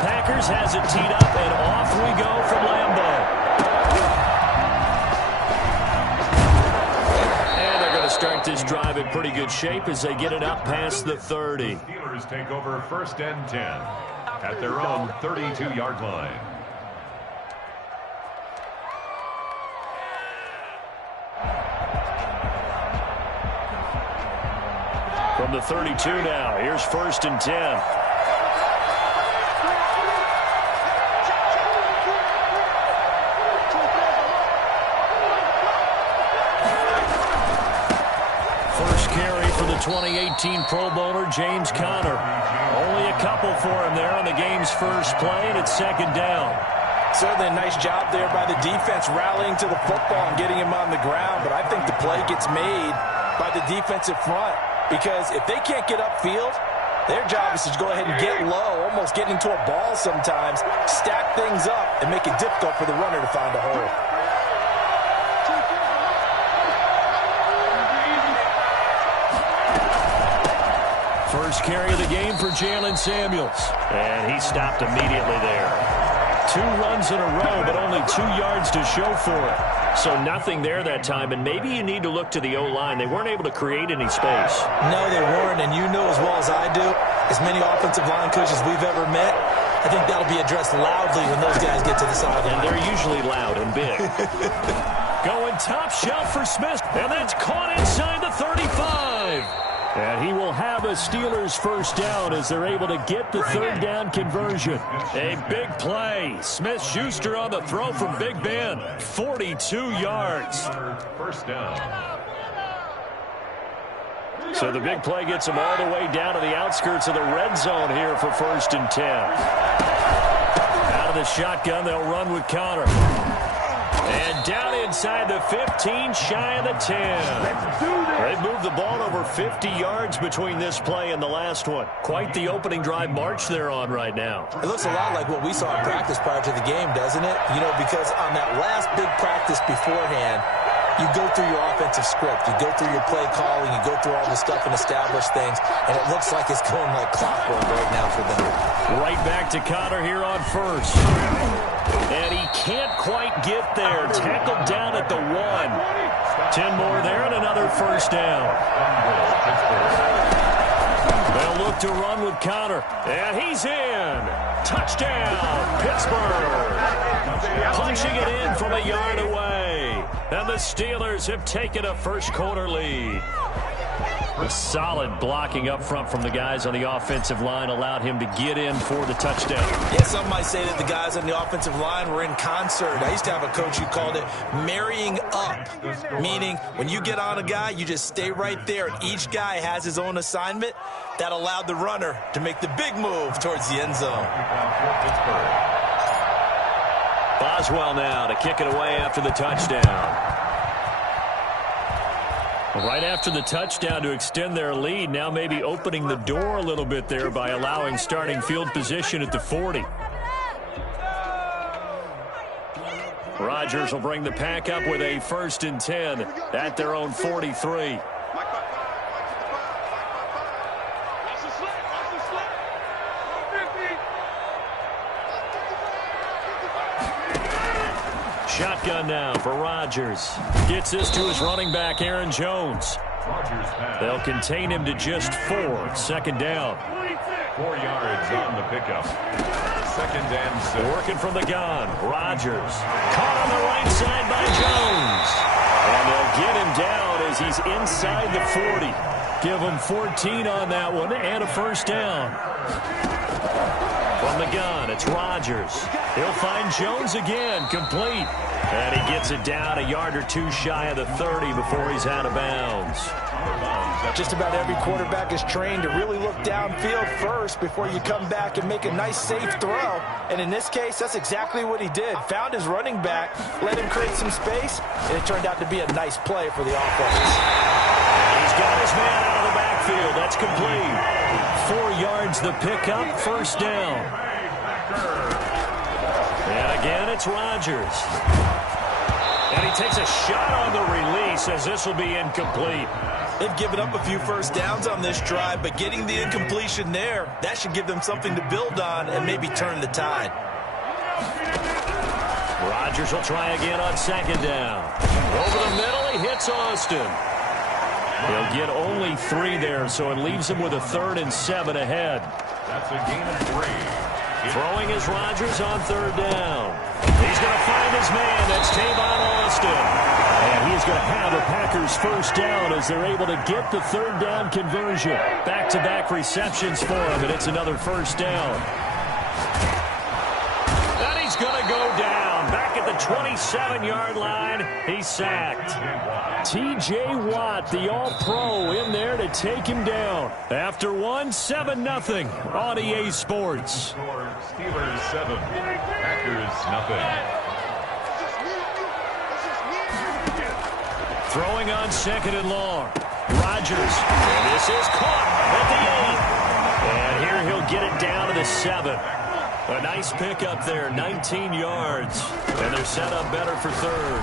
Packers has it teed up, and off we go from Lambeau. And they're going to start this drive in pretty good shape as they get it up past the 30. The Steelers take over 1st and 10 at their own 32-yard line. From the 32 now, here's 1st and 10. First carry for the 2018 Pro Bowler, James Conner. Only a couple for him there on the game's first play, and it's 2nd down. Certainly a nice job there by the defense rallying to the football and getting him on the ground, but I think the play gets made by the defensive front because if they can't get upfield, their job is to go ahead and get low, almost get into a ball sometimes, stack things up, and make it difficult for the runner to find a hole. First carry of the game for Jalen Samuels. And he stopped immediately there. 2 runs in a row, but only 2 yards to show for it. So nothing there that time, and maybe you need to look to the O-line. They weren't able to create any space. No, they weren't, and you know as well as I do, as many offensive line coaches we've ever met, I think that'll be addressed loudly when those guys get to the sideline. And they're usually loud and big. Going top shelf for Smith, and that's caught inside the 35. And he will have a Steelers first down as they're able to get the 3rd down conversion. A big play. Smith-Schuster on the throw from Big Ben. 42 yards. First down. So the big play gets him all the way down to the outskirts of the red zone here for 1st and 10. Out of the shotgun, they'll run with Conner. And down inside the 15, shy of the 10. They've moved the ball over 50 yards between this play and the last one. Quite the opening drive march they're on right now. It looks a lot like what we saw in practice prior to the game, doesn't it? You know, because on that last big practice beforehand, you go through your offensive script. You go through your play calling. You go through all the stuff and establish things. And it looks like it's going like clockwork right now for them. Right back to Conner here on 1st. And he can't quite get there. Tackled down at the 1. 10 more there and another first down. They'll look to run with Conner. And he's in. Touchdown, Pittsburgh. Punching it in from a yard away. And the Steelers have taken a first-quarter lead. A solid blocking up front from the guys on the offensive line allowed him to get in for the touchdown. Yeah, some might say that the guys on the offensive line were in concert. I used to have a coach who called it marrying up, meaning when you get on a guy, you just stay right there, and each guy has his own assignment. That allowed the runner to make the big move towards the end zone. Boswell now to kick it away after the touchdown. Right after the touchdown to extend their lead, now maybe opening the door a little bit there by allowing starting field position at the 40. Rodgers will bring the pack up with a 1st and 10 at their own 43. Shotgun now for Rodgers. Gets this to his running back, Aaron Jones. They'll contain him to just 4. 2nd down. 4 yards on the pickup. 2nd and 6. Working from the gun. Rodgers. Caught on the right side by Jones. And they'll get him down as he's inside the 40. Give him 14 on that one and a first down. From the gun, it's Rodgers. He'll find Jones again, complete. And he gets it down a yard or 2 shy of the 30 before he's out of bounds. Just about every quarterback is trained to really look downfield first before you come back and make a nice, safe throw. And in this case, that's exactly what he did. Found his running back, let him create some space, and it turned out to be a nice play for the offense. He's got his man out of the backfield. That's complete. 4 yards the pickup, first down. And again, it's Rodgers. And He takes a shot on the release as this will be incomplete. They've given up a few first downs on this drive, but getting the incompletion there, that should give them something to build on and maybe turn the tide. Rodgers will try again on second down. Over the middle, he hits Austin. He'll get only 3 there, so it leaves him with a 3rd and 7 ahead. That's a gain of 3. Throwing is Rodgers on 3rd down. He's going to find his man. That's Tavon Austin. And he's going to have a Packers first down as they're able to get the 3rd down conversion. Back-to-back receptions for him, and it's another first down. And he's going to go down. Back at the 27-yard line, he's sacked. T.J. Watt, the All-Pro, in there to take him down. After 7-0 on EA Sports. Steelers 7, Packers nothing. Throwing on 2nd and long. Rodgers. And this is caught at the 8. And here he'll get it down to the 7. A nice pickup there, 19 yards. And they're set up better for 3rd.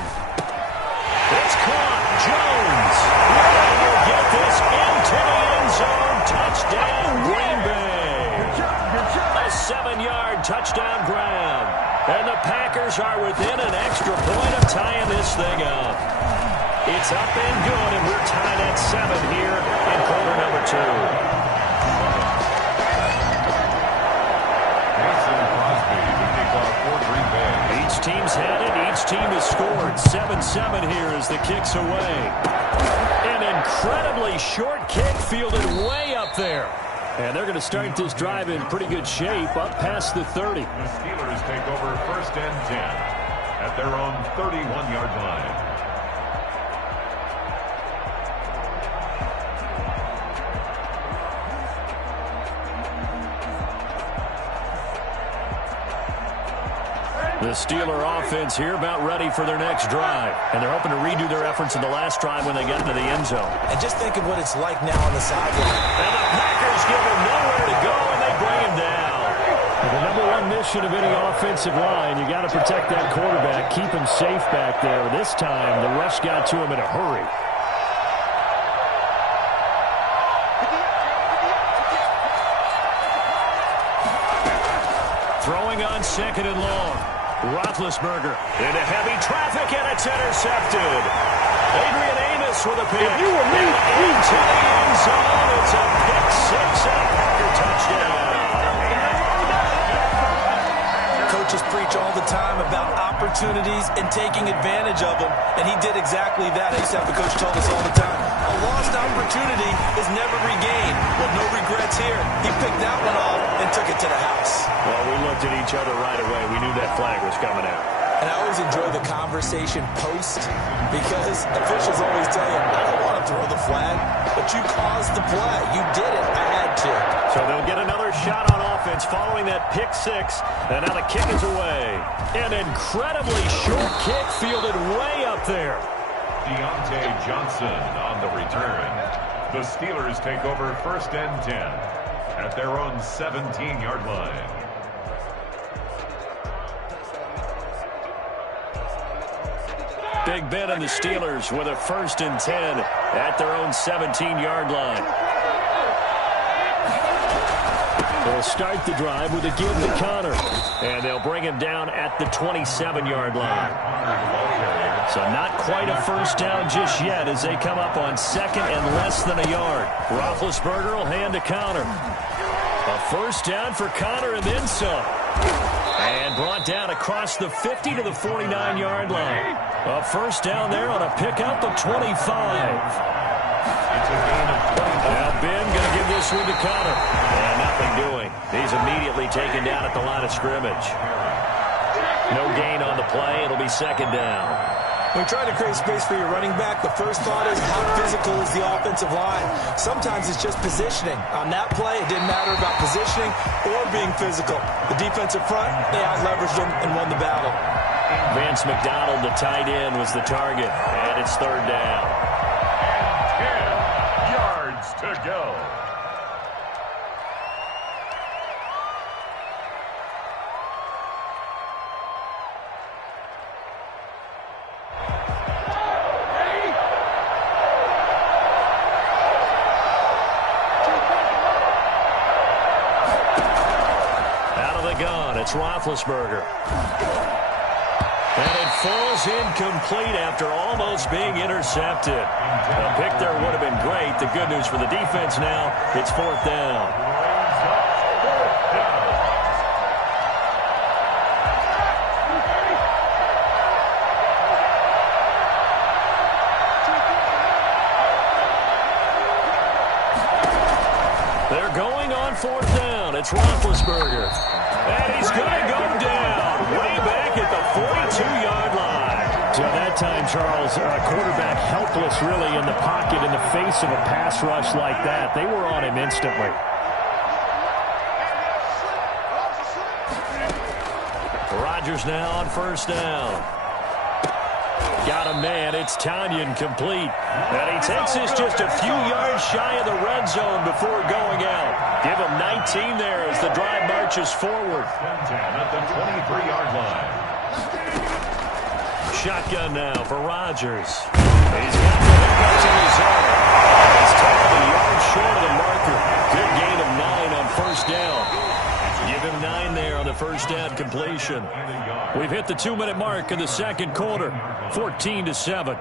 It's caught. Jones. And will get this into the end zone. Touchdown, Green Bay. A 7-yard touchdown grab. And the Packers are within an extra point of tying this thing up. It's up and good, and we're tied at 7 here in quarter number 2. Mason Crosby to kick off for Green Bay. Each team's had it. Each team has scored. 7-7 here as the kick's away. An incredibly short kick fielded way up there. And they're going to start this drive in pretty good shape up past the 30. The Steelers take over 1st and 10 at their own 31-yard line. The Steeler offense here about ready for their next drive. And they're hoping to redo their efforts in the last drive when they got into the end zone. And just think of what it's like now on the sideline. And the Packers give him nowhere to go, and they bring him down. Well, the number 1 mission of any offensive line, you got to protect that quarterback, keep him safe back there. This time, the rush got to him in a hurry. Throwing on 2nd and long. Roethlisberger into heavy traffic, and it's intercepted. Adrian Amos with a pick. If you were me, into the end zone. It's a pick 6 and a Packer touchdown. Coaches preach all the time about opportunities and taking advantage of them, and he did exactly that. I used to have the coach told us all the time. A lost opportunity is never regained. Well, no regrets here. He picked that one off and took it to the house. Well, we looked at each other right away. We knew that flag was coming out. And I always enjoy the conversation post because officials always tell you, I don't want to throw the flag, but you caused the play. You did it. I had to. So they'll get another shot on offense following that pick 6. And now the kick is away. An incredibly short kick fielded way up there. Deontay Johnson on the return. The Steelers take over 1st and 10 at their own 17-yard line. Big Ben and the Steelers with a 1st and 10 at their own 17-yard line. They'll start the drive with a give to Connor. And they'll bring him down at the 27-yard line. So not quite a first down just yet as they come up on 2nd and less than a yard. Roethlisberger will hand to Connor. A first down for Connor and then some. And brought down across the 50 to the 49-yard line. A first down there on a pickup of 25. It's a gain of 20. Now Ben going to give this one to Connor. And nothing doing. He's immediately taken down at the line of scrimmage. No gain on the play. It'll be 2nd down. When trying to create space for your running back, the first thought is how physical is the offensive line. Sometimes it's just positioning. On that play, it didn't matter about positioning or being physical. The defensive front, they out-leveraged them and won the battle. Vance McDonald, the tight end, was the target. And it's 3rd down. And 10 yards to go. It's Roethlisberger. And it falls incomplete after almost being intercepted. A pick there would have been great. The good news for the defense now, it's 4th down. They're going on 4th down. It's Roethlisberger. And he's going to go down way back at the 42-yard line. So that time, Charles, quarterback helpless really in the pocket in the face of a pass rush like that. They were on him instantly. Rodgers now on 1st down. Got a man. It's Tanyan complete. And he takes this just a few yards shy of the red zone before going out. Give him 19 there as the drive marches forward. At the 23-yard line. Shotgun now for Rodgers. He's got the hiccups in his zone. He's tackled a yard short of the marker. Good gain of 9 on 1st down. Give him 9 there on the 1st down completion. We've hit the 2-minute mark in the 2nd quarter. 14-7.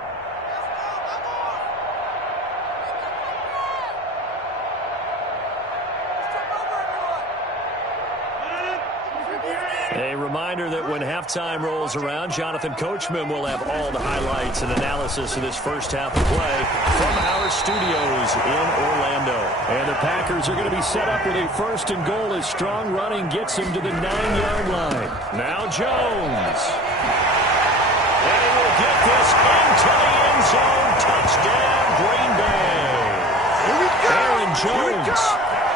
A reminder that when halftime rolls around, Jonathan Coachman will have all the highlights and analysis of this first half of play from our studios in Orlando. And the Packers are going to be set up with a 1st and goal as strong running gets him to the 9-yard line. Now Jones. And he will get this into the end zone. Touchdown, Green Bay. Aaron Jones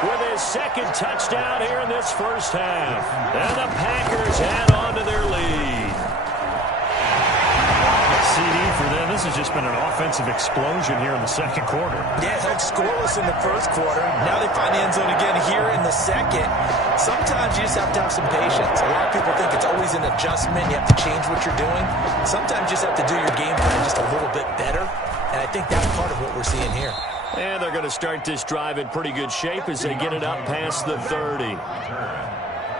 with his 2nd touchdown here in this first half. And the Packers add on to their lead. CD for them. This has just been an offensive explosion here in the 2nd quarter. Yeah, held scoreless in the 1st quarter. Now they find the end zone again here in the 2nd. Sometimes you just have to have some patience. A lot of people think it's always an adjustment. You have to change what you're doing. Sometimes you just have to do your game plan just a little bit better. And I think that's part of what we're seeing here. And they're going to start this drive in pretty good shape as they get it up past the 30.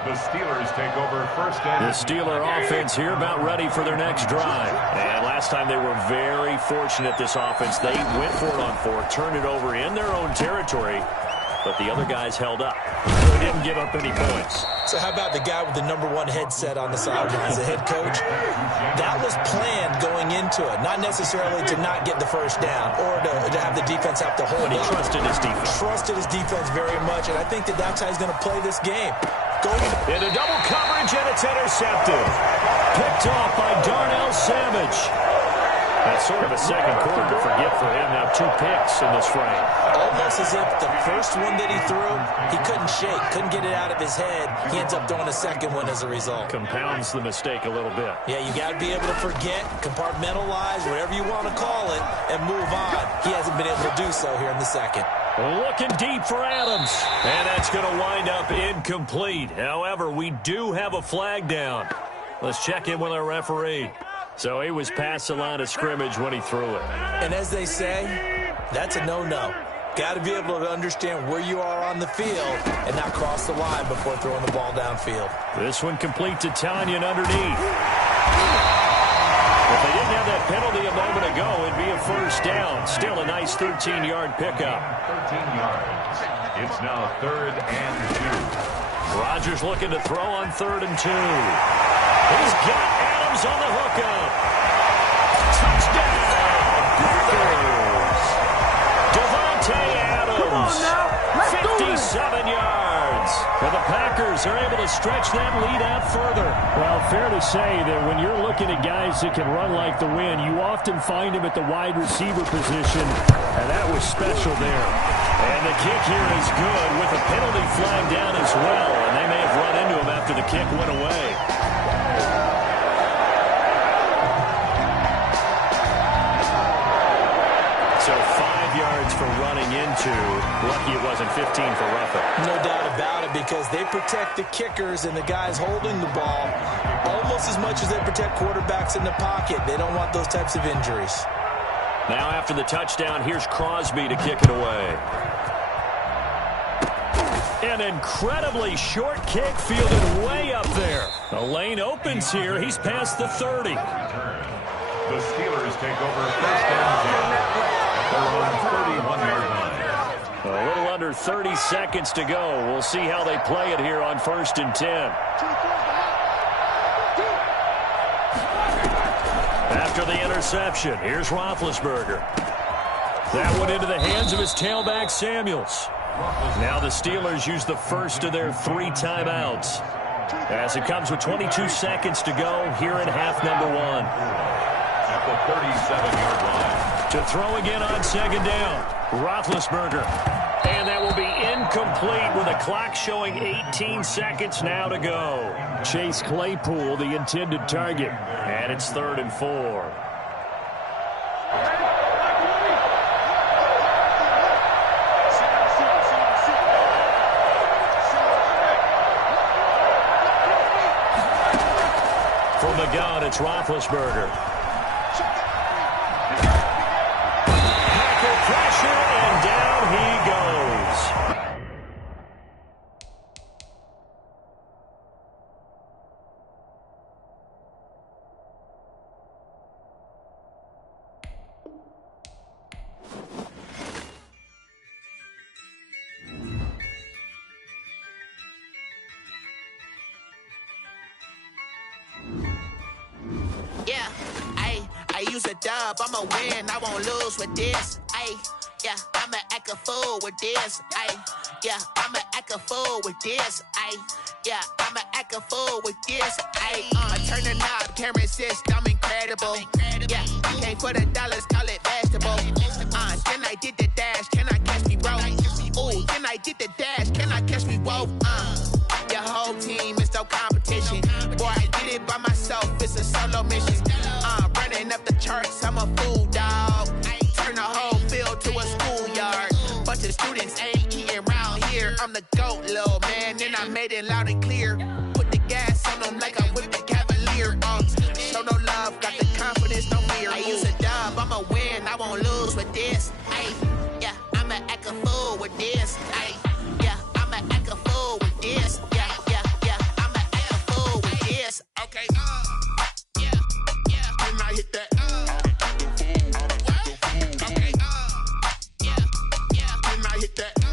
The Steelers take over 1st and... The Steeler offense here about ready for their next drive. And last time they were very fortunate, this offense. They went for it on 4, turned it over in their own territory, but the other guys held up. They didn't give up any points. So how about the guy with the #1 headset on the sidelines, the head coach? That was planned going into it, not necessarily to not get the 1st down or to have the defense have to hold But he up. trusted his defense. Trusted his defense very much, and I think that's how he's going to play this game. Into double coverage, and it's intercepted. Picked off by Darnell Savage. That's sort of a 2nd quarter to forget for him. Now 2 picks in this frame. Almost as if the first one that he threw, he couldn't shake, couldn't get it out of his head. He ends up throwing a 2nd one as a result. Compounds the mistake a little bit. Yeah, you got to be able to forget, compartmentalize, whatever you want to call it, and move on. He hasn't been able to do so here in the 2nd. Looking deep for Adams. And that's going to wind up incomplete. However, we do have a flag down. Let's check in with our referee. So he was past the line of scrimmage when he threw it. And as they say, that's a no-no. Got to be able to understand where you are on the field and not cross the line before throwing the ball downfield. This one complete to Tanyan underneath. If they didn't have that penalty a moment ago, it'd be a 1st down. Still a nice 13-yard pickup. 13 yards. It's now 3rd and 2. Rodgers looking to throw on 3rd and 2. He's got Adams on the hookup. Touchdown! Packers! Devontae Adams, 57 yards. And the Packers are able to stretch that lead out further. Well, fair to say that when you're looking at guys that can run like the wind, you often find them at the wide receiver position, and that was special there. And the kick here is good with a penalty flag down as well, and they may have run into him after the kick went away. So 5 yards for running into. Lucky it wasn't 15 for roughing. No doubt about it, because they protect the kickers and the guys holding the ball almost as much as they protect quarterbacks in the pocket. They don't want those types of injuries. Now after the touchdown, here's Crosby to kick it away. An incredibly short kick fielded way up there. The lane opens here. He's past the 30. The Steelers take over first and 10 at their own 31-yard line. A little under 30 seconds to go. We'll see how they play it here on first and 10. After the interception, here's Roethlisberger. That went into the hands of his tailback, Samuels. Now the Steelers use the first of their 3 timeouts, as it comes with 22 seconds to go here in half number 1. At the 37-yard line. To throw again on second down, Roethlisberger. And that will be incomplete with a clock showing 18 seconds now to go. Chase Claypool, the intended target. And it's 3rd and 4. From the gun, it's Roethlisberger. Packer pressure, and down he goes. I'ma win, I won't lose with this. Ay, yeah, I'ma act a fool with this. Ay, yeah, I'ma act a fool with this. Ay, yeah, I'ma act a fool with this. Ay, turn the knob, can't resist, I'm incredible. Yeah, came for the dollars, call it vegetable. Then I did the dash, can I catch me, bro? Ooh, then I did the dash, can I catch me, whoa? Your whole team is no competition. Boy, I did it by myself, it's a solo mission. Running up the charts, I'm a fool, dog. Turn the whole field to a schoolyard. Bunch of students ain't eating round here. I'm the GOAT, little man, and I made it loud and clear. Put the gas on them like I'm with the Cavalier. Show no love, got the confidence, no fear. I use a dub, I'ma win, I won't lose with this. Ay, yeah, I'ma act a fool with this. Ay, yeah, I'ma act a fool with this. Yeah, yeah, yeah, I'ma act a fool with this. Okay, I hit that. Okay. Can I hit that? I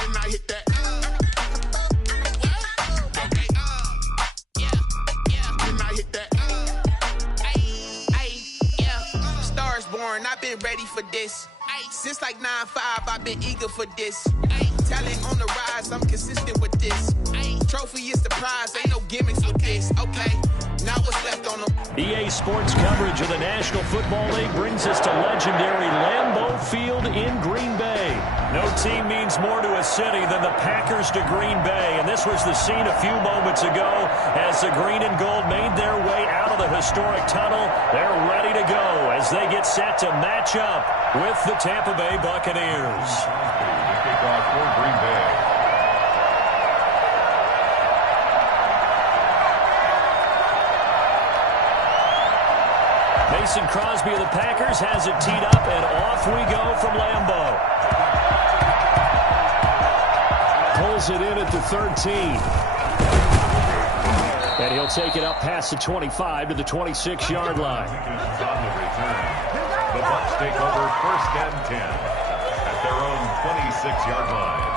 ain't like it. Okay. Can I hit that? Okay. Can I hit that? Yeah. Stars born, I've been ready for this. Since like 9-5, I've been eager for this. Talent on the rise, I'm consistent with this. Trophy is the prize, ain't no gimmicks with this. Okay, now what's left on them? EA Sports coverage of the National Football League brings us to legendary Lambeau Field in Green Bay. No team means more to a city than the Packers to Green Bay, and this was the scene a few moments ago as the green and gold made their way out of the historic tunnel. They're ready to go as they get set to match up with the Tampa Bay Buccaneers. Kickoff for Green Bay. Mason Crosby of the Packers has it teed up, and off we go from Lambeau. Pulls it in at the 13. And he'll take it up past the 25 to the 26-yard line. On the return, the Bucs take over first and 10 at their own 26-yard line.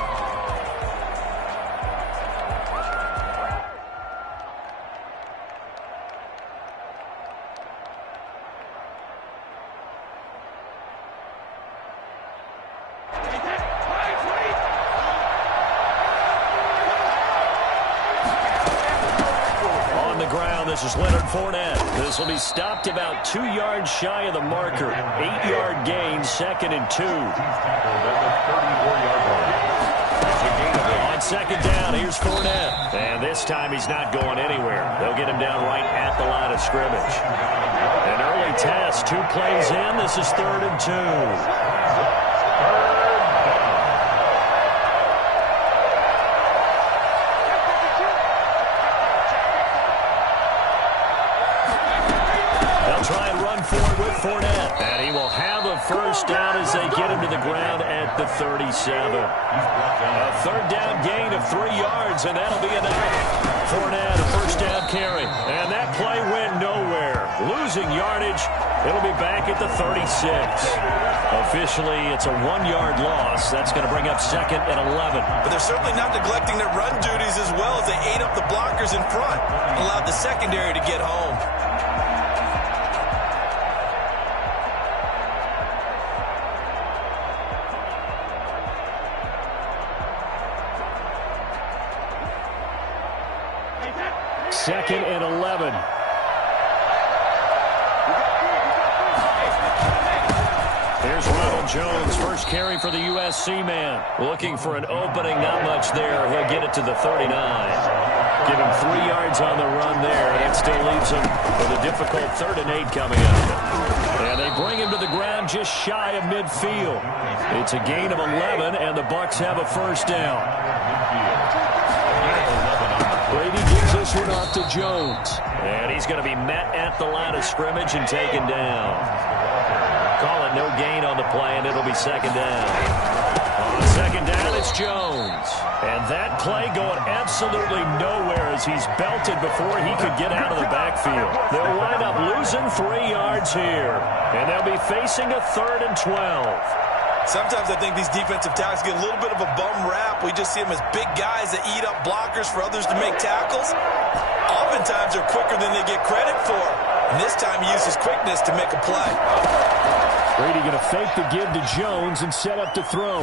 This is Leonard Fournette. This will be stopped about 2 yards shy of the marker. 8-yard gain, 2nd and 2. On second down, here's Fournette. And this time he's not going anywhere. They'll get him down right at the line of scrimmage. An early test, 2 plays in. This is 3rd and 2. Try and run for it with Fournette. And he will have a first down as they get him to the ground at the 37. A third down gain of 3 yards, and that'll be enough. Fournette, a first down carry. And that play went nowhere. Losing yardage. It'll be back at the 36. Officially, it's a 1-yard loss. That's going to bring up 2nd and 11. But they're certainly not neglecting their run duties as well as they ate up the blockers in front. Allowed the secondary to get home. Second and 11. Here's Ronald Jones, first carry for the USC man. Looking for an opening, not much there. He'll get it to the 39. Give him 3 yards on the run there, and it still leaves him with a difficult 3rd and 8 coming up. And they bring him to the ground just shy of midfield. It's a gain of 11, and the Bucs have a first down. Brady gives this one off to Jones. And he's going to be met at the line of scrimmage and taken down. Call it no gain on the play, and it'll be 2nd down. On 2nd down, it's Jones. And that play going absolutely nowhere as he's belted before he could get out of the backfield. They'll wind up losing 3 yards here. And they'll be facing a 3rd and 12. Sometimes I think these defensive tackles get a little bit of a bum rap. We just see them as big guys that eat up blockers for others to make tackles. Oftentimes they're quicker than they get credit for. And this time he uses quickness to make a play. Brady going to fake the give to Jones and set up to throw.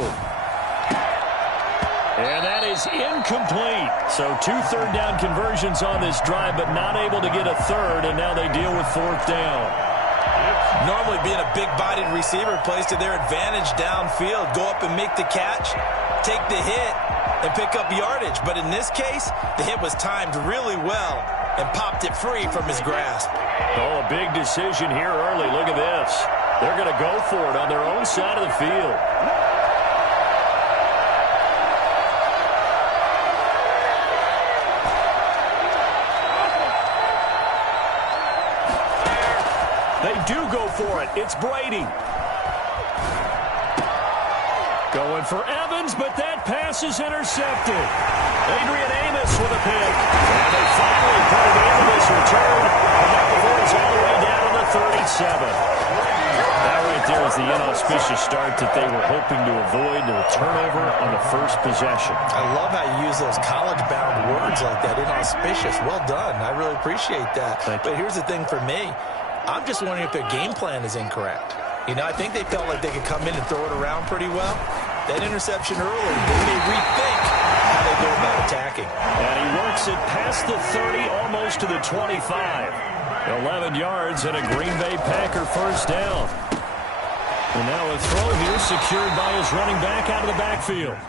And that is incomplete. So 2 third down conversions on this drive, but not able to get a 3rd, and now they deal with 4th down. Normally being a big-bodied receiver plays to their advantage downfield. Go up and make the catch, take the hit, and pick up yardage. But in this case, the hit was timed really well and popped it free from his grasp. Oh, a big decision here early. Look at this. They're going to go for it on their own side of the field. They do go for it. It's Brady. Going for Evans, but that pass is intercepted. Adrian Amos with a pick. And they finally put it into this return. And that before it's all the way down to the 37. That right there is the inauspicious start that they were hoping to avoid. The turnover on the first possession. I love how you use those college-bound words like that, inauspicious. Well done. I really appreciate that. But here's the thing for me. I'm just wondering if their game plan is incorrect. You know, I think they felt like they could come in and throw it around pretty well. That interception early, they may rethink how they go about attacking. And he works it past the 30, almost to the 25. 11 yards and a Green Bay Packer first down. And now a throw here secured by his running back out of the backfield.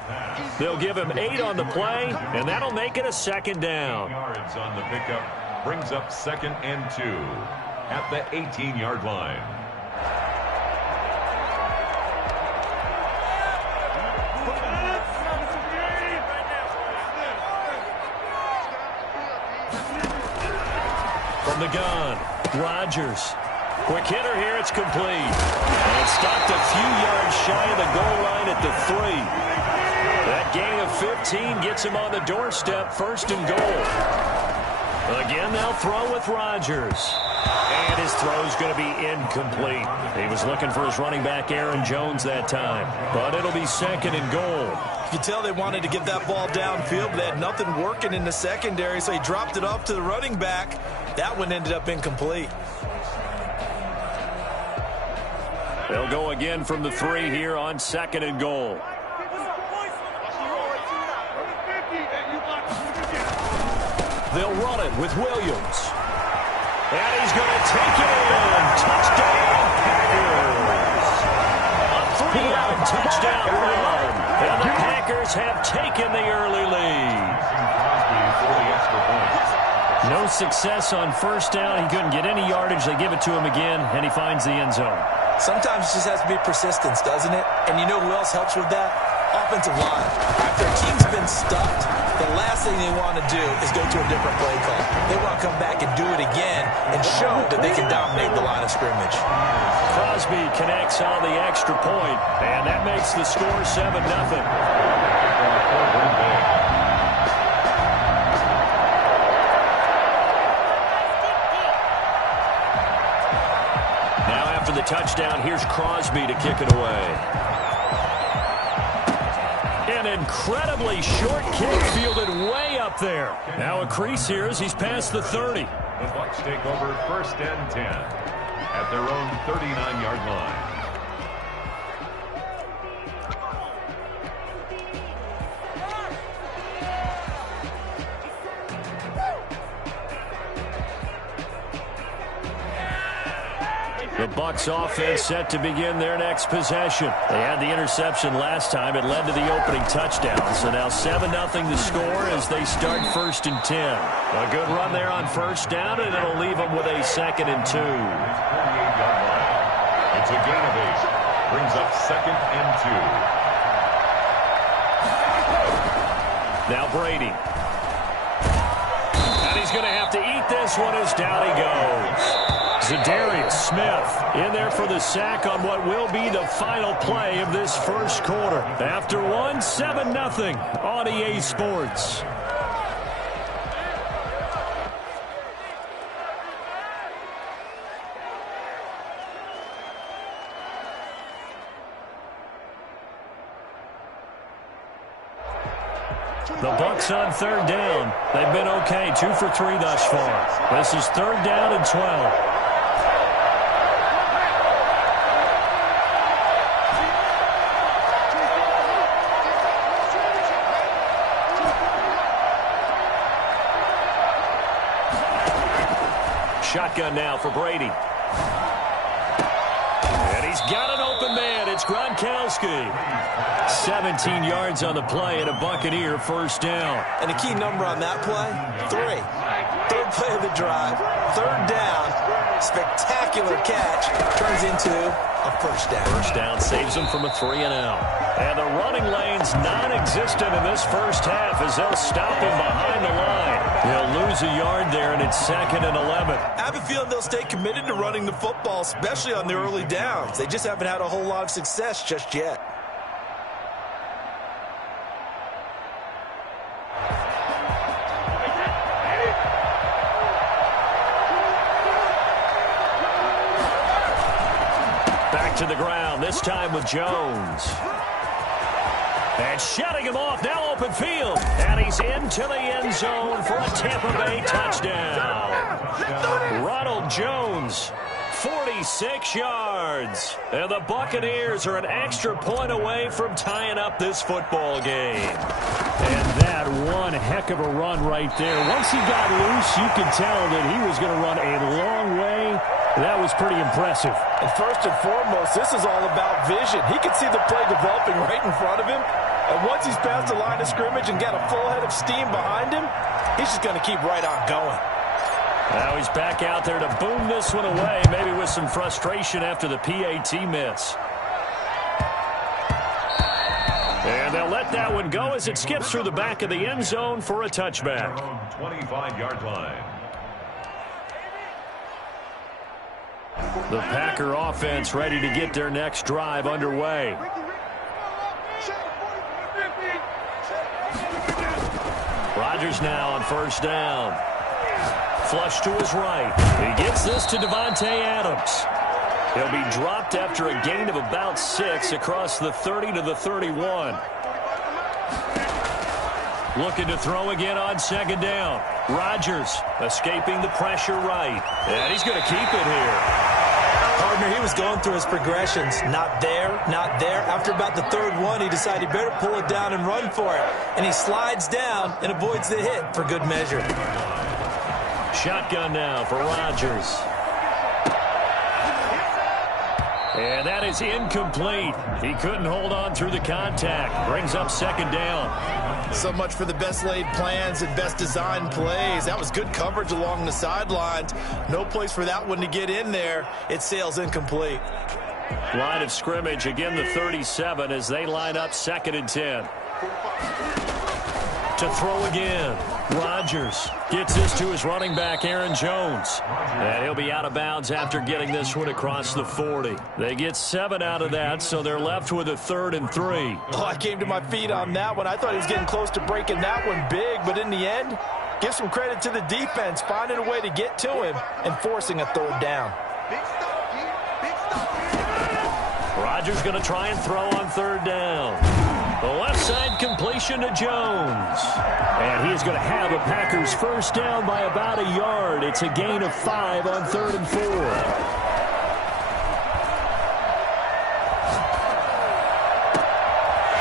They'll give him 8 on the play, and that'll make it a 2nd down. Yards on the pickup brings up 2nd and 2 at the 18-yard line. From the gun, Rodgers. Quick hitter here, it's complete. And stopped a few yards shy of the goal line at the 3. That gain of 15 gets him on the doorstep, 1st and goal. Again, they'll throw with Rodgers. And his throw's going to be incomplete. He was looking for his running back, Aaron Jones, that time. But it'll be 2nd and goal. You can tell they wanted to get that ball downfield, but they had nothing working in the secondary, so he dropped it off to the running back. That one ended up incomplete. They'll go again from the 3 here on 2nd and goal. They'll run it with Williams. And he's going to take it in. Touchdown, Packers. A 3-yard touchdown run. And the Packers have taken the early lead. No success on first down. He couldn't get any yardage. They give it to him again, and he finds the end zone. Sometimes it just has to be persistence, doesn't it? And you know who else helps with that? Offensive line. After a team's been stuffed, the last thing they want to do is go to a different play call. They want to come back and do it again and show that they can dominate the line of scrimmage. Crosby connects on the extra point, and that makes the score 7-0. Now after the touchdown, here's Crosby to kick it away. An incredibly short kick fielded way up there. Now a crease here as he's past the 30. The Bucs take over 1st and 10 at their own 39-yard line. The Bucs offense set to begin their next possession. They had the interception last time. It led to the opening touchdown. So now 7-0 the score as they start 1st and 10. A good run there on 1st down, and it'll leave them with a 2nd and 2. 48-yard line. It's a gain of 8. Brings up 2nd and 2. Now Brady. And he's going to have to eat this one as down he goes. Zadarius Smith in there for the sack on what will be the final play of this first quarter. After one, 7-0 on EA Sports. The Bucs on 3rd down. They've been okay, 2 for 3 thus far. This is 3rd down and 12. Shotgun now for Brady. And he's got an open man. It's Gronkowski. 17 yards on the play and a Buccaneer 1st down. And a key number on that play, 3. 3rd play of the drive, 3rd down, spectacular catch, turns into a 1st down. 1st down saves them from a 3-and-out. And the running lane's non-existent in this first half as they'll stop him behind the line. He'll lose a yard there, and it's 2nd and 11. I have a feeling they'll stay committed to running the football, especially on the early downs. They just haven't had a whole lot of success just yet. Back to the ground, this time with Jones. And shutting him off, now open field. And he's into the end zone for a Tampa Bay touchdown. Ronald Jones, 46 yards. And the Buccaneers are an extra point away from tying up this football game. And that one heck of a run right there. Once he got loose, you could tell that he was going to run a long way. That was pretty impressive. And first and foremost, this is all about vision. He can see the play developing right in front of him. And once he's past the line of scrimmage and got a full head of steam behind him, he's just going to keep right on going. Now he's back out there to boom this one away, maybe with some frustration after the PAT miss. And they'll let that one go as it skips through the back of the end zone for a touchback. 25-yard line. The Packer offense ready to get their next drive underway. Rodgers now on 1st down. Flush to his right. He gets this to Devontae Adams. He'll be dropped after a gain of about 6 across the 30 to the 31. Looking to throw again on 2nd down. Rodgers escaping the pressure right. And he's going to keep it here. Partner, he was going through his progressions. Not there, not there. After about the 3rd one, he decided he better pull it down and run for it. And he slides down and avoids the hit for good measure. Shotgun now for Rodgers. And that is incomplete. He couldn't hold on through the contact. Brings up 2nd down. So much for the best laid plans and best designed plays. That was good coverage along the sidelines. No place for that one to get in there. It sails incomplete. Line of scrimmage, again the 37 as they line up 2nd and 10. To throw again. Rodgers gets this to his running back, Aaron Jones. And he'll be out of bounds after getting this one across the 40. They get 7 out of that, so they're left with a 3rd and 3. Oh, I came to my feet on that one. I thought he was getting close to breaking that one big, but in the end, give some credit to the defense, finding a way to get to him and forcing a 3rd down. Rodgers going to try and throw on 3rd down. The left side completion to Jones. And he is going to have a Packers first down by about a yard. It's a gain of 5 on 3rd and 4.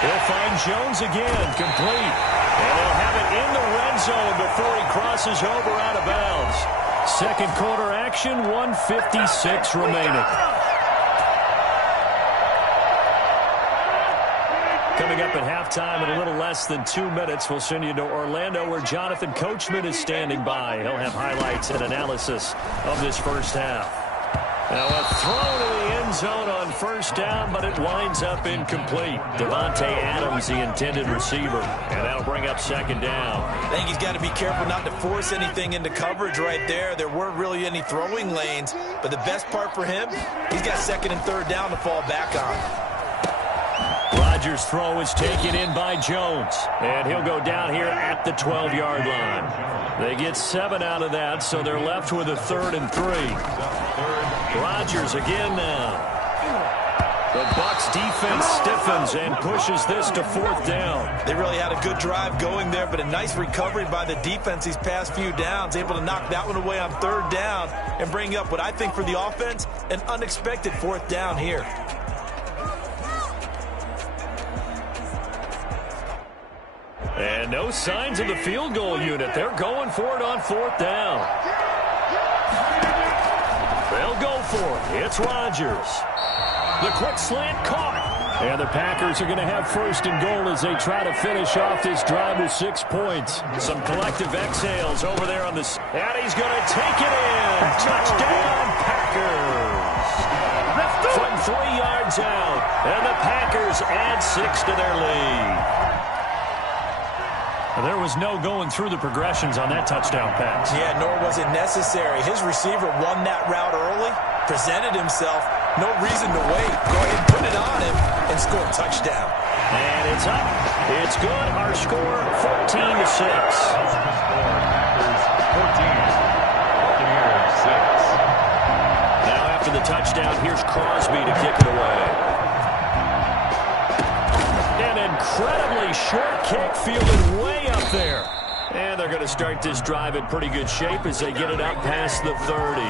He'll find Jones again, complete. And they'll have it in the red zone before he crosses over out of bounds. Second quarter action, 1:56 remaining. Coming up at halftime in a little less than 2 minutes, we'll send you to Orlando where Jonathan Coachman is standing by. He'll have highlights and analysis of this first half. Now a throw to the end zone on first down, but it winds up incomplete. Devontae Adams, the intended receiver, and that'll bring up 2nd down. I think he's got to be careful not to force anything into coverage right there. There weren't really any throwing lanes, but the best part for him, he's got 2nd and 3rd down to fall back on. Rodgers' throw is taken in by Jones, and he'll go down here at the 12-yard line. They get 7 out of that, so they're left with a 3rd and 3. Rodgers again now. The Bucs defense stiffens and pushes this to 4th down. They really had a good drive going there, but a nice recovery by the defense these past few downs, able to knock that one away on 3rd down and bring up what I think for the offense, an unexpected 4th down here. And no signs of the field goal unit. They're going for it on 4th down. They'll go for it. It's Rodgers. The quick slant caught. And the Packers are going to have 1st and goal as they try to finish off this drive with 6 points. Some collective exhales over there on this. And he's going to take it in. Touchdown, Packers. From 3 yards out. And the Packers add 6 to their lead. There was no going through the progressions on that touchdown pass. Yeah, nor was it necessary. His receiver won that route early, presented himself. No reason to wait. Go ahead and put it on him and score a touchdown. And it's up. It's good. Our score, 14-6. Now after the touchdown, here's Crosby to kick it away. Incredibly short kick fielded way up there. And they're going to start this drive in pretty good shape as they get it up past the 30.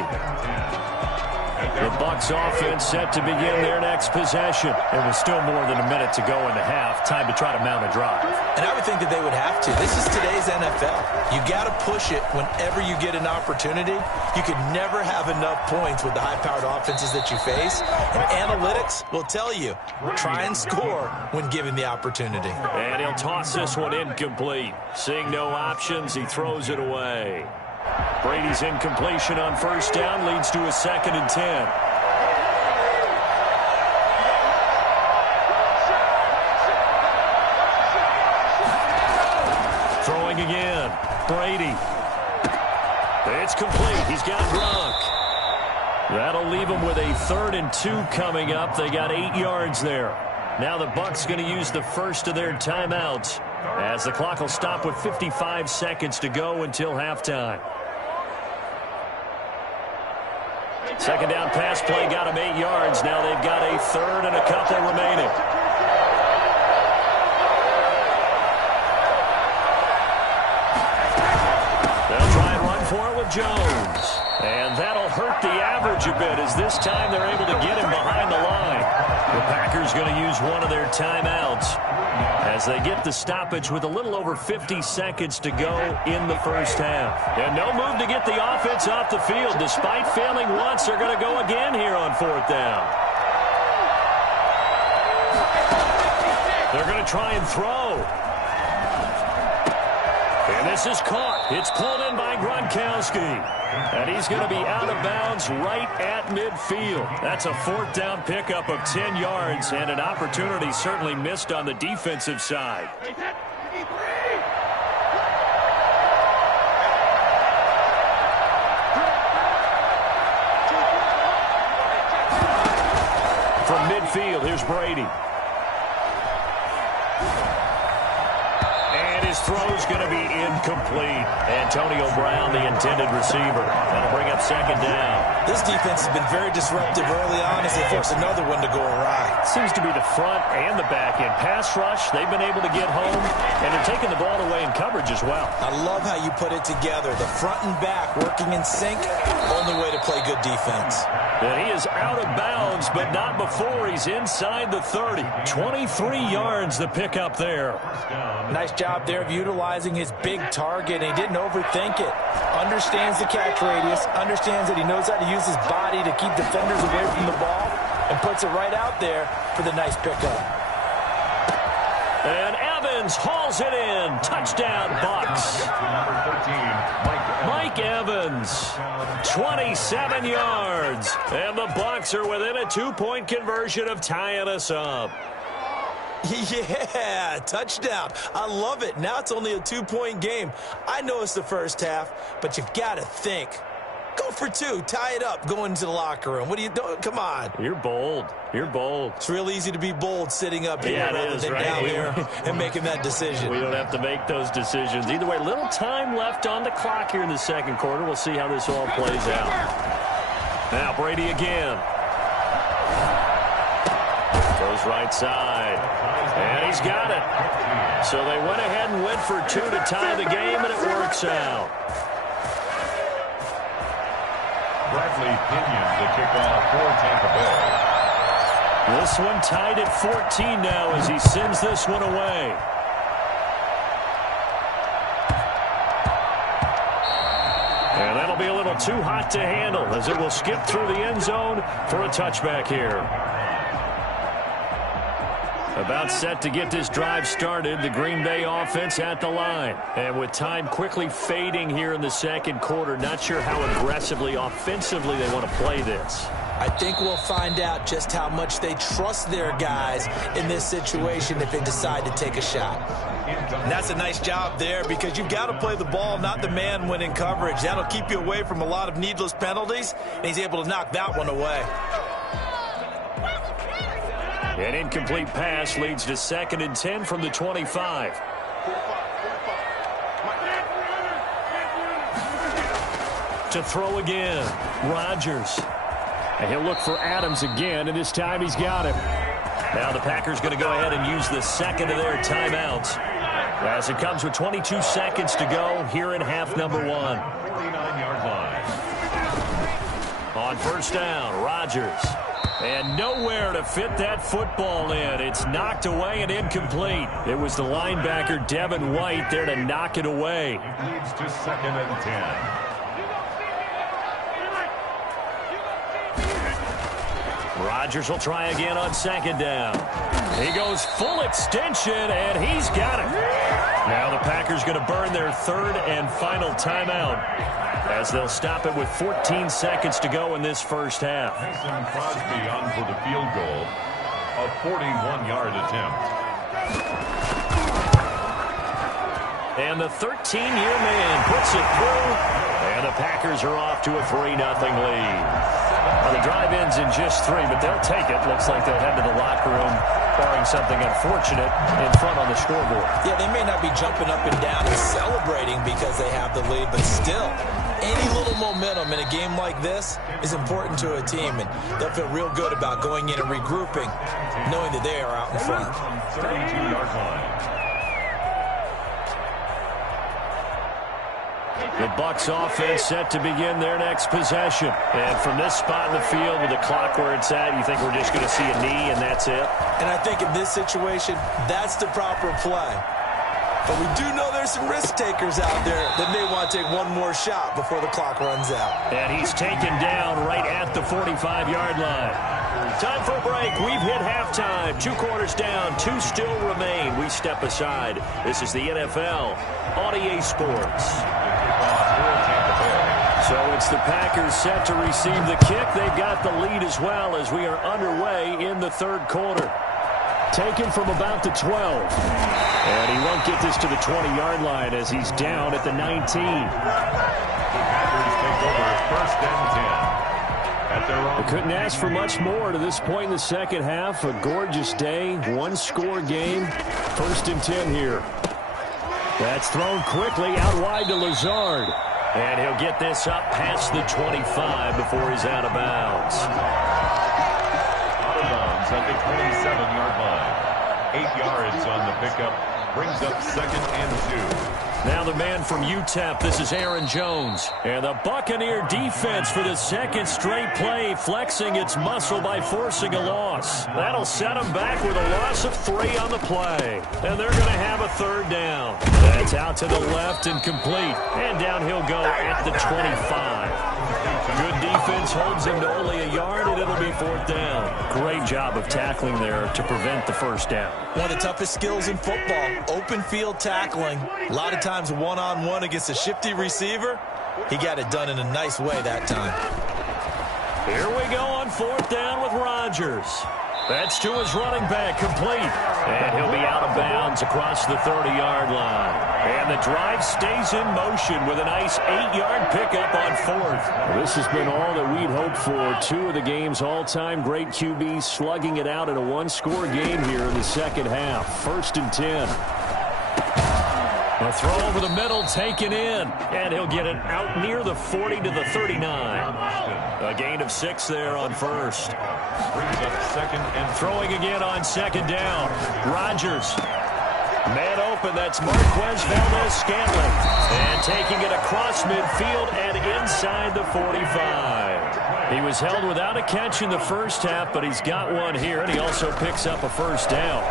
The Bucs offense set to begin their next possession. There was still more than a minute to go in the half. Time to try to mount a drive. And I would think that they would have to. This is today's NFL. You got to push it whenever you get an opportunity. You can never have enough points with the high-powered offenses that you face. And analytics will tell you, try and score when given the opportunity. And he'll toss this one incomplete. Seeing no options, he throws it away. Brady's incompletion on first down leads to a 2nd and 10. Throwing again. Brady. It's complete. He's got Gronk. That'll leave him with a 3rd and 2 coming up. They got 8 yards there. Now the Bucs going to use the first of their timeouts as the clock will stop with 55 seconds to go until halftime. Second down pass play got him 8 yards. Now they've got a 3rd and a couple remaining. They'll try and run for it with Jones. And that'll hurt the average a bit as this time they're able to get him behind the line. The Packers going to use one of their timeouts as they get the stoppage with a little over 50 seconds to go in the first half. And no move to get the offense off the field. Despite failing once, they're going to go again here on 4th down. They're going to try and throw. And this is caught. It's pulled in by Gronkowski. And he's going to be out of bounds right at midfield. That's a 4th down pickup of 10 yards and an opportunity certainly missed on the defensive side. midfield. Here's Brady. And his throw's going to be incomplete. Antonio Brown, the intended receiver. That'll bring up second down. This defense has been very disruptive early on as they force another one to go awry. Seems to be the front and the back end. Pass rush, they've been able to get home, and they're taking the ball away in coverage as well. I love how you put it together. The front and back working in sync, only way to play good defense. And he is out of bounds, but not before he's inside the 30. 23 yards the pickup there. Nice job there of utilizing his big target, and he didn't overthink it. Understands the catch radius, understands that he knows how to use his body to keep defenders away from the ball, and puts it right out there for the nice pickup. And Evans hauls it in. Touchdown, Bucks. Mike Evans, 27 yards. And the Bucks are within a 2-point conversion of tying us up. Yeah, touchdown. I love it. Now it's only a 2-point game. I know it's the first half, but you've got to think. Go for 2. Tie it up. Go into the locker room. What are you doing? Come on. You're bold. You're bold. It's real easy to be bold sitting up here rather than right? down there and making that decision. We don't have to make those decisions. Either way, little time left on the clock here in the second quarter. We'll see how this all plays out. Now Brady again. Goes right side. And he's got it. So they went ahead and went for 2 to tie the game, and it works out. Bradley Pinion, the kickoff for Tampa Bay. This one tied at 14 now as he sends this one away. And that'll be a little too hot to handle as it will skip through the end zone for a touchback here. About set to get this drive started, the Green Bay offense at the line. And with time quickly fading here in the second quarter, not sure how aggressively, offensively they want to play this. I think we'll find out just how much they trust their guys in this situation if they decide to take a shot. And that's a nice job there because you've got to play the ball, not the man when in coverage. That'll keep you away from a lot of needless penalties, and he's able to knock that one away. An incomplete pass leads to 2nd and 10 from the 25. To throw again, Rodgers. And he'll look for Adams again, and this time he's got him. Now the Packers going to go ahead and use the second of their timeouts as it comes with 22 seconds to go here in half number 1. 49-yard line. On first down, Rodgers. And nowhere to fit that football in. It's knocked away and incomplete. It was the linebacker, Devin White, there to knock it away. Leads to 2nd and 10. Rodgers will try again on 2nd down. He goes full extension, and he's got it. Now the Packers going to burn their 3rd and final timeout as they'll stop it with 14 seconds to go in this first half. Mason Crosby on for the field goal. A 41-yard attempt. And the 13-year man puts it through, and the Packers are off to a 3-0 lead. Well, the drive ends in just 3, but they'll take it. Looks like they'll head to the locker room, barring something unfortunate in front on the scoreboard. Yeah, they may not be jumping up and down and celebrating because they have the lead, but still, any little momentum in a game like this is important to a team, and they'll feel real good about going in and regrouping, knowing that they are out in front. 32-yard line. The Bucs offense set to begin their next possession. And from this spot in the field with the clock where it's at, you think we're just going to see a knee and that's it? And I think in this situation, that's the proper play. But we do know there's some risk takers out there that may want to take one more shot before the clock runs out. And he's taken down right at the 45-yard line. Time for a break. We've hit halftime. 2 quarters down. 2 still remain. We step aside. This is the NFL on EA Sports. So it's the Packers set to receive the kick. They've got the lead as well as we are underway in the 3rd quarter. Taken from about the 12. And he won't get this to the 20-yard line as he's down at the 19. The Packers take over 1st and 10. At their own The couldn't ask for much more to this point in the second half. A gorgeous day, one-score game. 1st and 10 here. That's thrown quickly out wide to Lazard. And he'll get this up past the 25 before he's out of bounds. Out of bounds at the 27-yard line. 8 yards on the pickup. Brings up 2nd and 2. Now the man from UTEP, this is Aaron Jones. And the Buccaneer defense for the second straight play, flexing its muscle by forcing a loss. That'll set them back with a loss of 3 on the play. And they're going to have a 3rd down. That's out to the left and complete. And down he'll go at the 25. Good defense holds him to only a yard, and it'll be 4th down. Great job of tackling there to prevent the 1st down. One of the toughest skills in football, open field tackling. A lot of times one-on-one against a shifty receiver. He got it done in a nice way that time. Here we go on 4th down with Rodgers. That's to his running back, complete. And he'll be out of bounds across the 30-yard line. And the drive stays in motion with a nice 8-yard pickup on 4th. This has been all that we'd hoped for. 2 of the game's all-time great QBs slugging it out in a one-score game here in the second half. 1st and 10. A throw over the middle, taken in. And he'll get it out near the 40 to the 39. A gain of 6 there on 1st. Brings up 2nd and throwing again on 2nd down. Rodgers. Man open, that's Marquez Valdez-Scantling. And taking it across midfield and inside the 45. He was held without a catch in the first half, but he's got one here, and he also picks up a 1st down.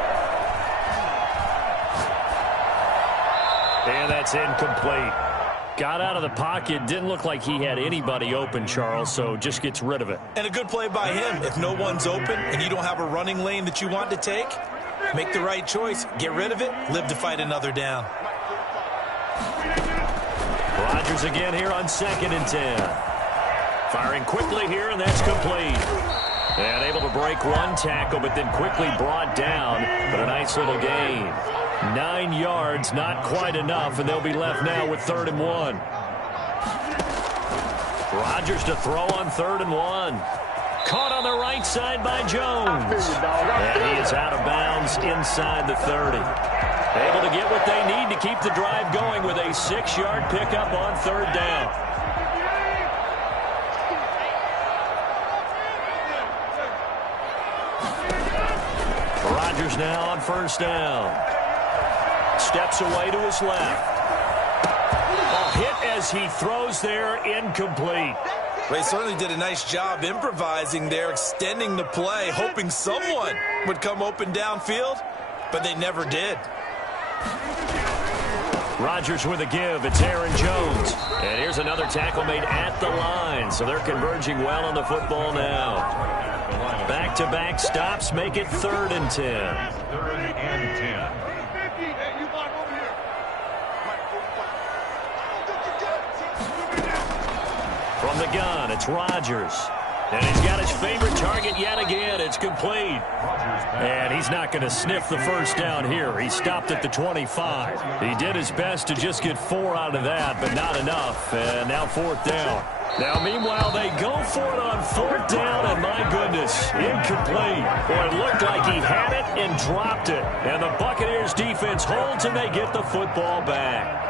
And that's incomplete. Got out of the pocket. Didn't look like he had anybody open, Charles, so just gets rid of it. And a good play by him. If no one's open and you don't have a running lane that you want to take, make the right choice. Get rid of it. Live to fight another down. Rodgers again here on 2nd and 10. Firing quickly here, and that's complete. And able to break one tackle, but then quickly brought down. But a nice little gain. 9 yards, not quite enough, and they'll be left now with 3rd and 1. Rodgers to throw on 3rd and 1. Caught on the right side by Jones. And he is out of bounds inside the 30. Able to get what they need to keep the drive going with a 6-yard pickup on 3rd down. Rodgers now on 1st down. Steps away to his left. A hit as he throws there, incomplete. They certainly did a nice job improvising there, extending the play, hoping someone would come open downfield, but they never did. Rodgers with a give. It's Aaron Jones. And here's another tackle made at the line, so they're converging well on the football now. Back-to-back stops make it 3rd and 10. 3rd and 10. From the gun, it's Rodgers. And he's got his favorite target yet again. It's complete. And he's not going to sniff the 1st down here. He stopped at the 25. He did his best to just get 4 out of that, but not enough. And now 4th down. Now, meanwhile, they go for it on 4th down, and my goodness, incomplete. Boy, it looked like he had it and dropped it. And the Buccaneers defense holds, and they get the football back.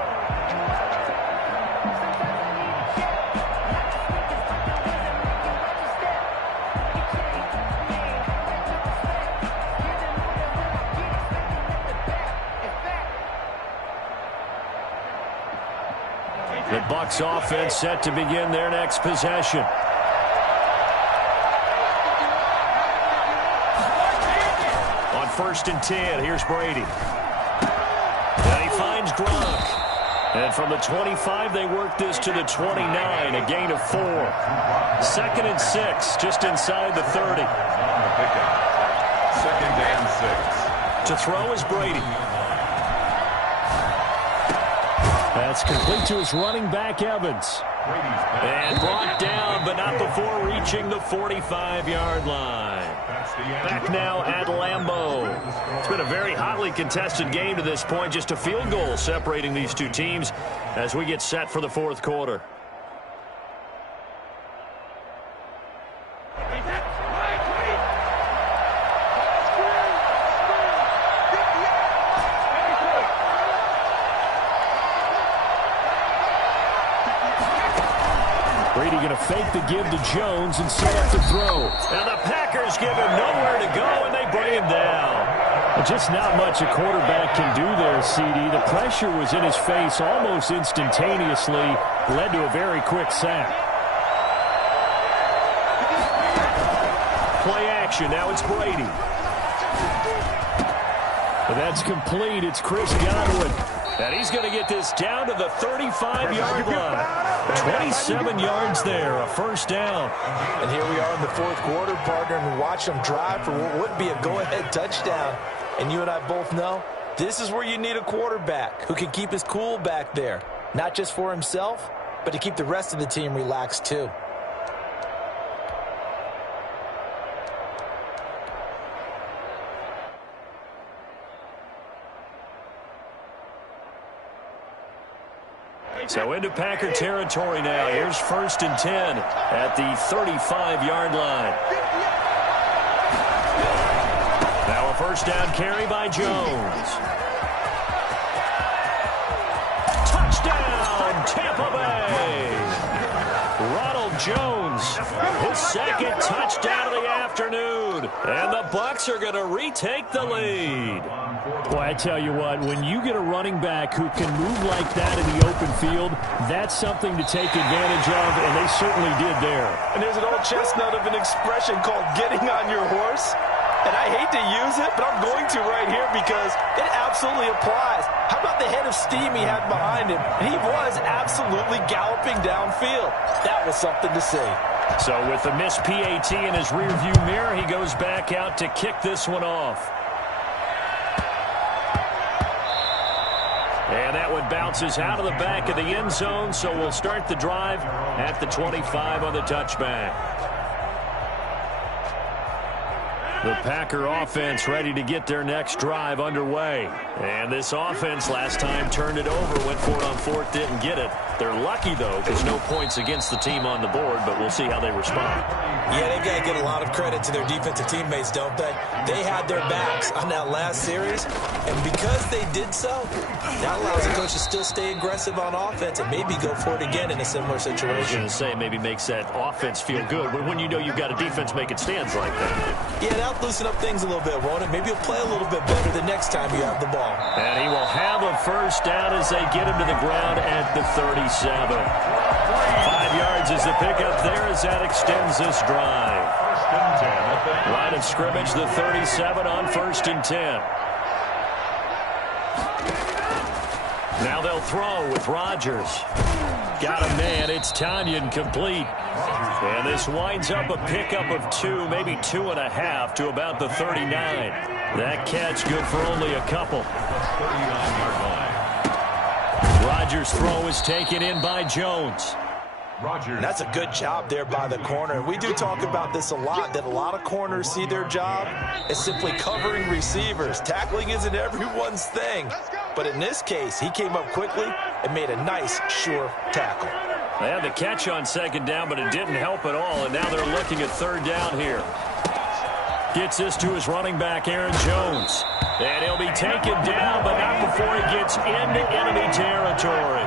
The Bucs offense set to begin their next possession. On 1st and 10, here's Brady. And he finds Gronk. And from the 25, they work this to the 29, a gain of 4. 2nd and 6, just inside the 30. 2nd and 6. To throw is Brady. That's complete to his running back, Evans. And brought down, but not before reaching the 45-yard line. Back now at Lambeau. It's been a very hotly contested game to this point. Just a field goal separating these two teams as we get set for the 4th quarter. to fake the give to Jones and set up the throw. And the Packers give him nowhere to go, and they bring him down. Just not much a quarterback can do there, CD. The pressure was in his face almost instantaneously, led to a very quick sack. Play action. Now it's Brady. But that's complete. It's Chris Godwin. And he's going to get this down to the 35-yard line. 27 yards there, a first down. And here we are in the fourth quarter, partner, and watch them drive for what would be a go-ahead touchdown. And you and I both know this is where you need a quarterback who can keep his cool back there, not just for himself, but to keep the rest of the team relaxed too. So into Packer territory now. Here's 1st and 10 at the 35-yard line. Now a first down carry by Jones. Touchdown, Tampa Bay. Ronald Jones, his second touchdown of the afternoon. And the Bucs are going to retake the lead. Boy, I tell you what, when you get a running back who can move like that in the open field, that's something to take advantage of, and they certainly did there. And there's an old chestnut of an expression called getting on your horse. And I hate to use it, but I'm going to right here because it absolutely applies. How about the head of steam he had behind him? And he was absolutely galloping downfield. That was something to see. So with the missed PAT in his rearview mirror, he goes back out to kick this one off. And that one bounces out of the back of the end zone, so we'll start the drive at the 25 on the touchback. The Packer offense ready to get their next drive underway. And this offense last time turned it over, went for it on fourth, didn't get it. They're lucky, though, because no points against the team on the board, but we'll see how they respond. Yeah, they've got to get a lot of credit to their defensive teammates, don't they? They had their backs on that last series, and because they did so, that allows the coach to still stay aggressive on offense and maybe go for it again in a similar situation. I was going to say, maybe makes that offense feel good, but when you know you've got a defense making stands like that. Yeah, that'll loosen up things a little bit, won't it? Maybe he'll play a little bit better the next time you have the ball. And he will have a first down as they get him to the ground at the 37. 5 yards is the pickup there as that extends this drive. Line of scrimmage, the 37 on 1st and 10. Now they'll throw with Rodgers. Got a man. It's Tanyan complete. And this winds up a pickup of 2, maybe 2.5 to about the 39. That catch good for only a couple. Rodgers' throw is taken in by Jones. That's a good job there by the corner. We do talk about this a lot, that a lot of corners see their job as simply covering receivers. Tackling isn't everyone's thing. But in this case, he came up quickly and made a nice, sure tackle. They had the catch on 2nd down, but it didn't help at all, and now they're looking at 3rd down here. Gets this to his running back, Aaron Jones. And he'll be taken down, but not before he gets into enemy territory.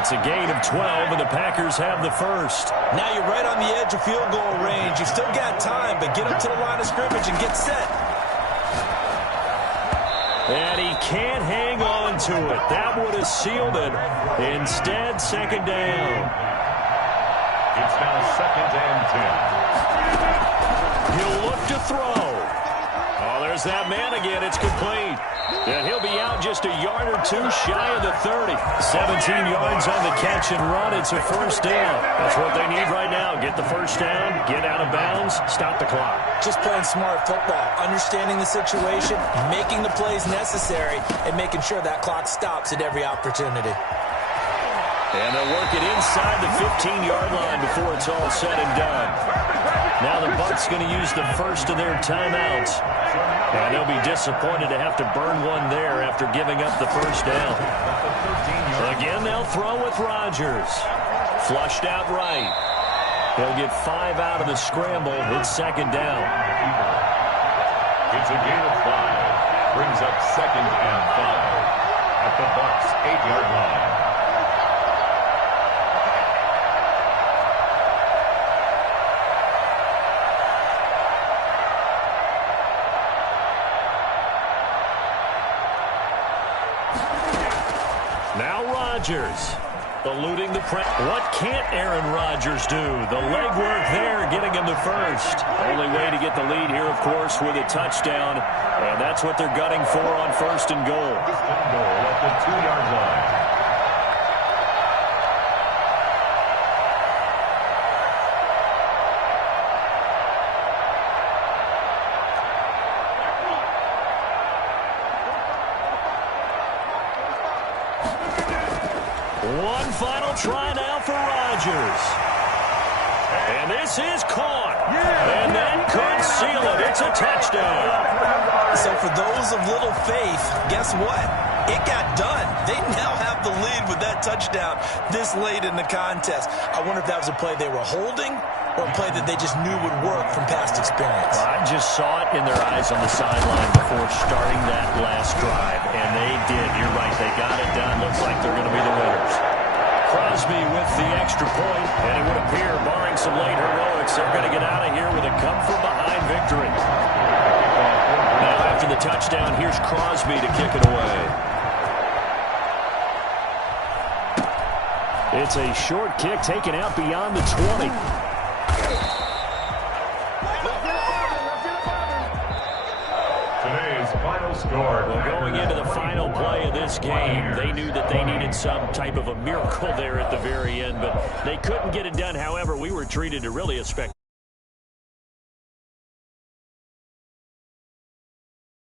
It's a gain of 12, and the Packers have the first. Now you're right on the edge of field goal range. You've still got time, but get up to the line of scrimmage and get set. And he can't hang on to it. That would have sealed it. Instead, 2nd down. It's now 2nd and 10. He'll look to throw. Oh, there's that man again. It's complete. And he'll be out just a yard or 2 shy of the 30. 17 yards on the catch and run. It's a first down. That's what they need right now. Get the first down, get out of bounds, stop the clock. Just playing smart football, understanding the situation, making the plays necessary, and making sure that clock stops at every opportunity. And they'll work it inside the 15-yard line before it's all said and done. Now the Bucs going to use the first of their timeouts. And they'll be disappointed to have to burn one there after giving up the first down. Again, they'll throw with Rodgers. Flushed out right. He'll get 5 out of the scramble. It's 2nd down. It's a gain of 5. Brings up 2nd and 5 at the Bucs' 8-yard line. Rodgers. Eluding the press. What can't Aaron Rodgers do? The legwork there getting him the first. Only way to get the lead here, of course, with a touchdown. And that's what they're gunning for on 1st and goal. First and goal at the 2-yard line. One final try now for Rodgers. And this is caught. And that could seal it. It's a touchdown. So for those of little faith, guess what? It got done. They now have the lead with that touchdown this late in the contest. I wonder if that was a play they were holding or a play that they just knew would work from past experience. I just saw it in their eyes on the sideline before starting that last drive, and they did. You're right. They got it done. Looks like they're going to be the winners. Crosby with the extra point, and it would appear, barring some late heroics, they're going to get out of here with a come-from-behind victory. Now, after the touchdown, here's Crosby to kick it away. It's a short kick taken out beyond the 20. Today's final score. Well, going into the final play of this game, they knew that they needed some type of a miracle there at the very end, but they couldn't get it done. However, we were treated to really a spectacular